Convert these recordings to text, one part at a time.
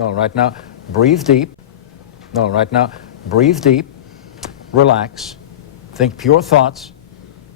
No, right now, breathe deep. No, right now, breathe deep, relax, think pure thoughts,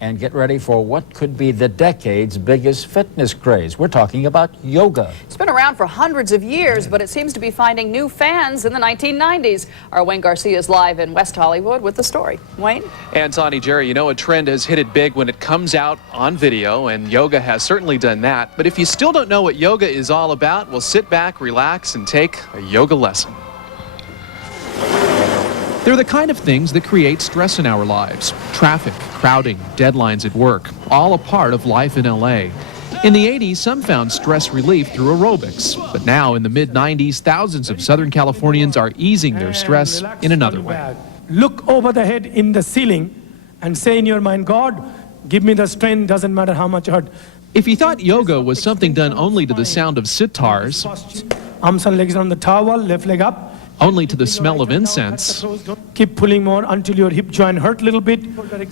and get ready for what could be the decade's biggest fitness craze. We're talking about yoga. It's been around for hundreds of years, but it seems to be finding new fans in the 1990s. Our Wayne Garcia is live in West Hollywood with the story. Wayne? And Tani, Jerry, you know a trend has hit it big when it comes out on video, and yoga has certainly done that. But if you still don't know what yoga is all about, well, sit back, relax, and take a yoga lesson. They're the kind of things that create stress in our lives. Traffic, crowding, deadlines at work, all a part of life in LA. In the 80s, some found stress relief through aerobics. But now, in the mid-90s, thousands of Southern Californians are easing their stress in another way. Look over the head in the ceiling and say in your mind, God, give me the strength, doesn't matter how much hurt. If you thought yoga was something done only to the sound of sitars, arms and legs on the towel, left leg up, only to the smell of incense, keep pulling more until your hip joint hurt a little bit.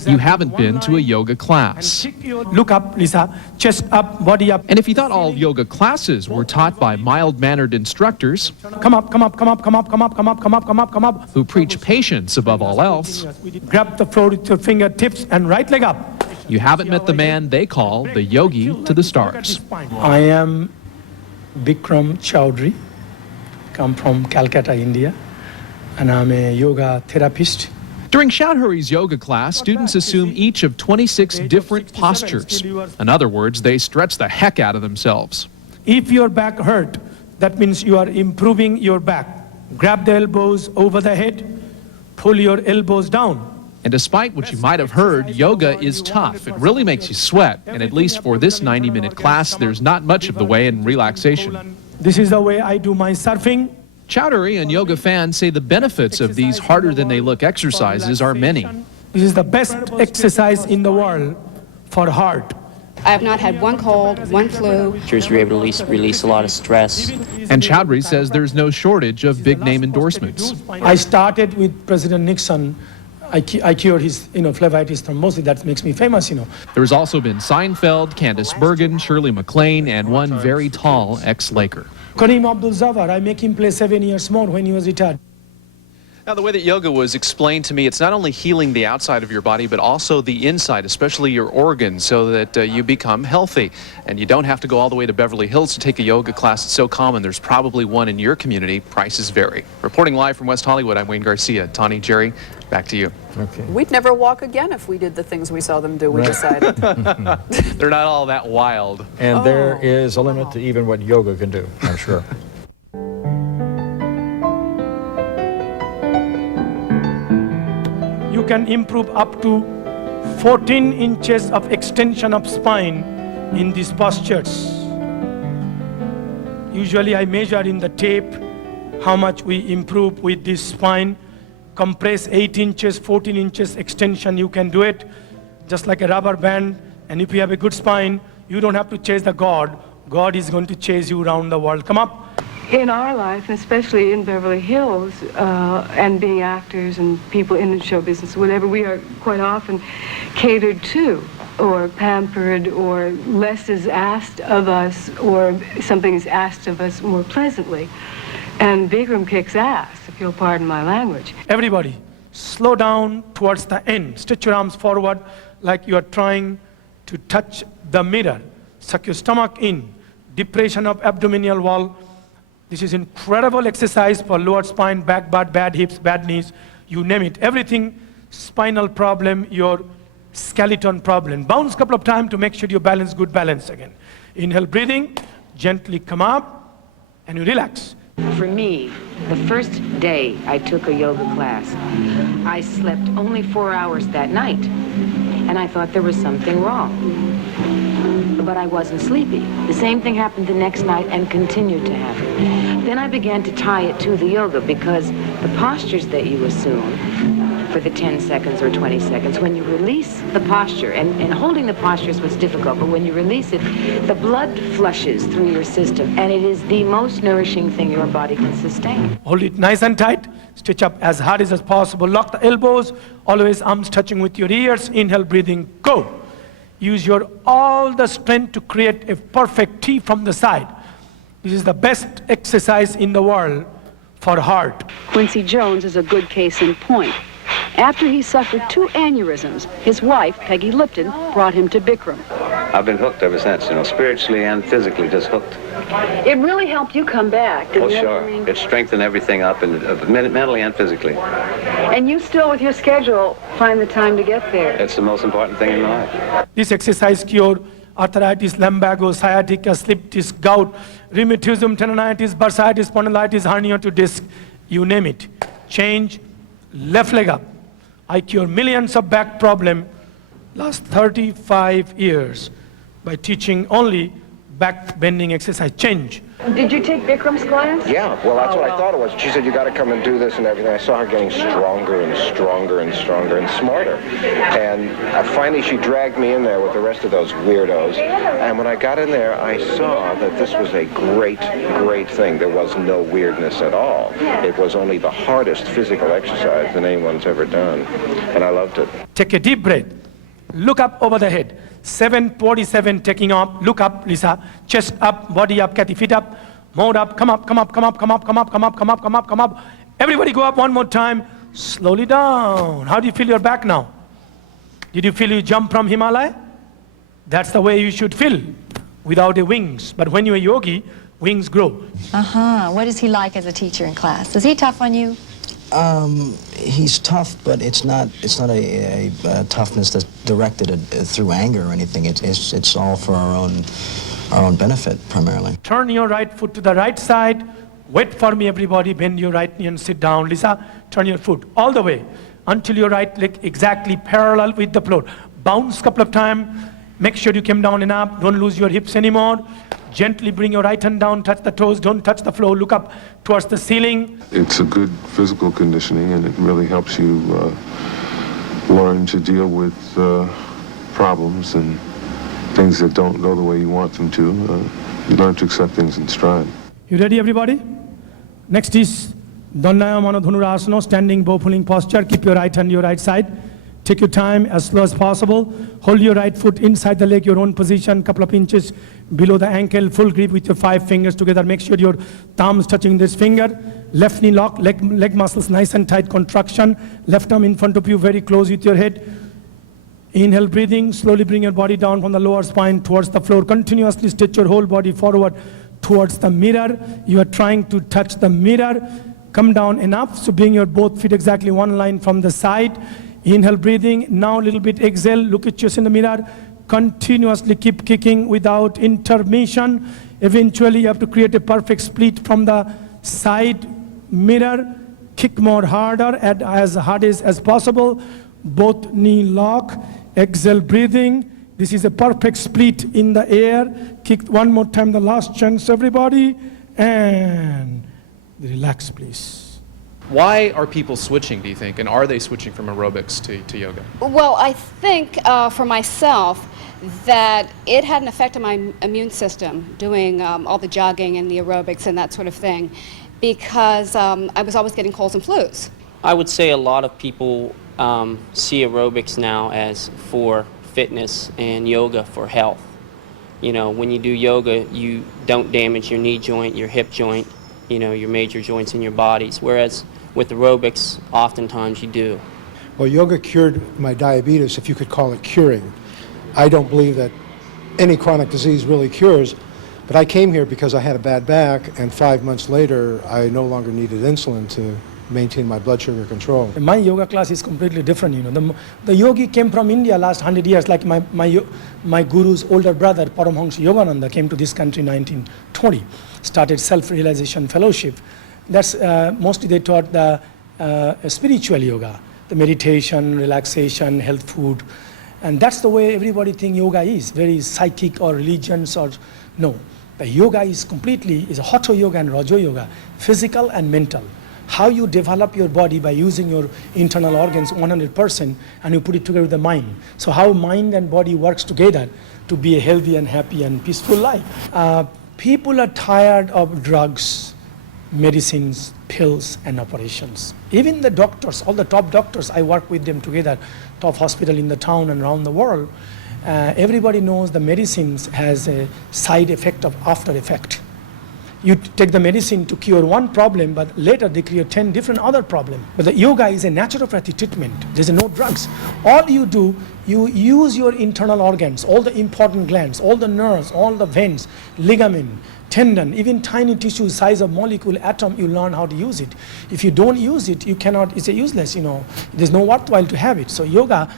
You haven't been to a yoga class. Look up, Lisa, chest up, body up. And if you thought all yoga classes were taught by mild-mannered instructors, come up, come up, come up, come up, come up, come up, come up, come up, come up, who preach patience above all else, grab the floor with your fingertips and right leg up. You haven't met the man they call the yogi to the stars. I am Bikram Choudhury. Come from Calcutta, India, and I'm a yoga therapist. During Choudhury's yoga class, students assume each of 26 different postures. In other words, they stretch the heck out of themselves. If your back hurt, that means you are improving your back. Grab the elbows over the head, pull your elbows down. And despite what you might have heard, yoga is tough. It really makes you sweat, and at least for this 90-minute class, there's not much of the way in relaxation. This is the way I do my surfing. Choudhury and yoga fans say the benefits of these harder-than-they-look exercises are many. This is the best exercise in the world for heart. I have not had one cold, one flu. You're able to release a lot of stress. And Choudhury says there's no shortage of big-name endorsements. I started with President Nixon. I cured his, phlebitis thrombosis. That makes me famous, There's also been Seinfeld, Candice Bergen, Shirley McLaine, and one very tall ex-Laker. Kareem Abdul-Jabbar, I make him play 7 years more when he was retired. Now, the way that yoga was explained to me, it's not only healing the outside of your body, but also the inside, especially your organs, so that you become healthy. And you don't have to go all the way to Beverly Hills to take a yoga class. It's so common. There's probably one in your community. Prices vary. Reporting live from West Hollywood, I'm Wayne Garcia. Tani, Jerry, back to you. Okay. We'd never walk again if we did the things we saw them do, we decided. They're not all that wild. And there is a limit to even what yoga can do, I'm sure. You can improve up to 14 inches of extension of spine in these postures. Usually I measure in the tape how much we improve with this spine. Compress 8 inches, 14 inches extension, you can do it just like a rubber band. And if you have a good spine, you don't have to chase the God. God is going to chase you around the world. Come up. In our life, especially in Beverly Hills, and being actors and people in the show business, whatever, we are quite often catered to or pampered, or less is asked of us, or something is asked of us more pleasantly. And Bikram kicks ass, if you'll pardon my language. Everybody, slow down towards the end. Stretch your arms forward like you are trying to touch the mirror. Suck your stomach in. Depression of abdominal wall. This is incredible exercise for lower spine, back, butt, bad hips, bad knees, you name it. Everything, spinal problem, your skeleton problem. Bounce a couple of times to make sure you balance, good balance again. Inhale, breathing, gently come up, and you relax. For me, the first day I took a yoga class, I slept only 4 hours that night, and I thought there was something wrong. But I wasn't sleepy. The same thing happened the next night and continued to happen. Then I began to tie it to the yoga, because the postures that you assume for the 10 seconds or 20 seconds, when you release the posture, and holding the posture is what's difficult, but when you release it, the blood flushes through your system, and it is the most nourishing thing your body can sustain. Hold it nice and tight. Stretch up as hard as possible. Lock the elbows. Always arms touching with your ears. Inhale, breathing, go. Use your all the strength to create a perfect T from the side. This is the best exercise in the world for heart. Quincy Jones is a good case in point. After he suffered 2 aneurysms, his wife, Peggy Lipton, brought him to Bikram. I've been hooked ever since, spiritually and physically just hooked. It really helped you come back, didn't it? Oh, sure. It strengthened everything up, and mentally and physically. And you still, with your schedule, find the time to get there. It's the most important thing in life. This exercise cure arthritis, lumbago, sciatica, slip disc, gout, rheumatism, tendonitis, bursitis, spondylitis, hernia to disc, you name it. Change, left leg up. I cure millions of back problem last 35 years by teaching only back bending exercise. Change. Did you take Bikram's class? Yeah, well, that's what I thought it was. She said, you got to come and do this and everything. I saw her getting stronger and stronger and stronger and smarter. And finally, she dragged me in there with the rest of those weirdos. And when I got in there, I saw that this was a great, great thing. There was no weirdness at all. It was only the hardest physical exercise that anyone's ever done. And I loved it. Take a deep breath. Look up over the head. 747, taking up. Look up, Lisa. Chest up, body up, Kathy, feet up. Mode up, come up, come up, come up, come up, come up, come up, come up, come up, come up. Everybody go up one more time. Slowly down. How do you feel your back now? Did you feel you jump from Himalaya? That's the way you should feel, without the wings. But when you're a yogi, wings grow. What is he like as a teacher in class? Is he tough on you? He's tough, but it's not a toughness that's directed through anger or anything. It's all for our own benefit, primarily. Turn your right foot to the right side. Wait for me, everybody. Bend your right knee and sit down. Lisa, turn your foot all the way until your right leg exactly parallel with the floor. Bounce a couple of times. Make sure you came down and up. Don't lose your hips anymore. Gently bring your right hand down, touch the toes, don't touch the floor, look up towards the ceiling. It's a good physical conditioning, and it really helps you learn to deal with problems and things that don't go the way you want them to. You learn to accept things in stride. You ready, everybody? Next is Dandaya Mano Dhanurasana, standing bow pulling posture. Keep your right hand your right side. Take your time as slow as possible. Hold your right foot inside the leg, your own position, couple of inches below the ankle. Full grip with your 5 fingers together. Make sure your thumbs touching this finger. Left knee lock, leg muscles nice and tight, contraction. Left arm in front of you, very close with your head. Inhale, breathing. Slowly bring your body down from the lower spine towards the floor. Continuously stretch your whole body forward towards the mirror. You are trying to touch the mirror. Come down enough, so bring your both feet exactly one line from the side. Inhale, breathing. Now a little bit exhale. Look at yourself in the mirror. Continuously keep kicking without intermission. Eventually, you have to create a perfect split from the side mirror. Kick more harder, as hard as possible. Both knee lock. Exhale, breathing. This is a perfect split in the air. Kick one more time, the last chance, everybody. And relax, please. Why are people switching, do you think, and are they switching from aerobics to yoga? Well, I think for myself that it had an effect on my immune system, doing all the jogging and the aerobics and that sort of thing, because I was always getting colds and flus. I would say a lot of people see aerobics now as for fitness and yoga for health. You know, when you do yoga, you don't damage your knee joint, your hip joint, you know, your major joints in your bodies, whereas with aerobics, oftentimes you do. Well, yoga cured my diabetes, if you could call it curing. I don't believe that any chronic disease really cures, but I came here because I had a bad back, and 5 months later, I no longer needed insulin to maintain my blood sugar control. My yoga class is completely different, you know. The yogi came from India last 100 years, like my guru's older brother, Paramhansa Yogananda, came to this country in 1920, started self-realization fellowship. That's mostly they taught the spiritual yoga, the meditation, relaxation, health food. And that's the way everybody think yoga is, very psychic or religions or no. The yoga is a hatha yoga and raja yoga, physical and mental. How you develop your body by using your internal organs 100% and you put it together with the mind. So how mind and body works together to be a healthy and happy and peaceful life. People are tired of drugs, medicines, pills, and operations. Even the doctors, all the top doctors, I work with them together, top hospital in the town and around the world. Everybody knows the medicines has a side effect of after effect. You take the medicine to cure one problem, but later they cure 10 different other problems. But the yoga is a naturopathy treatment. There's no drugs. All you do, you use your internal organs, all the important glands, all the nerves, all the veins, ligament, tendon, even tiny tissue size of molecule, atom, you learn how to use it. If you don't use it, you cannot, it's a useless, there's no worthwhile to have it. So yoga,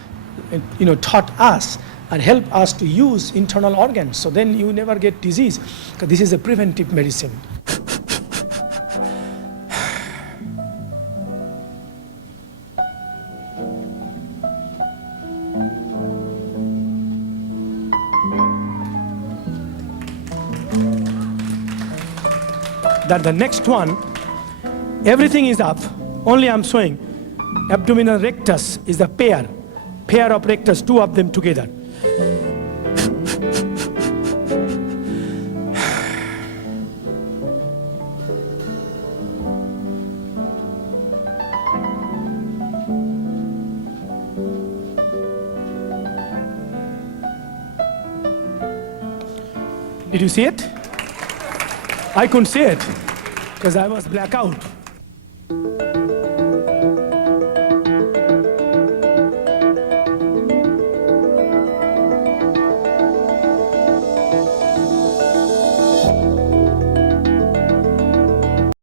taught us and help us to use internal organs. So then you never get disease, because this is a preventive medicine. The next one, everything is up, only I'm showing abdominal rectus is a pair of rectus, two of them together. Did you see it? I couldn't see it because I was blackout.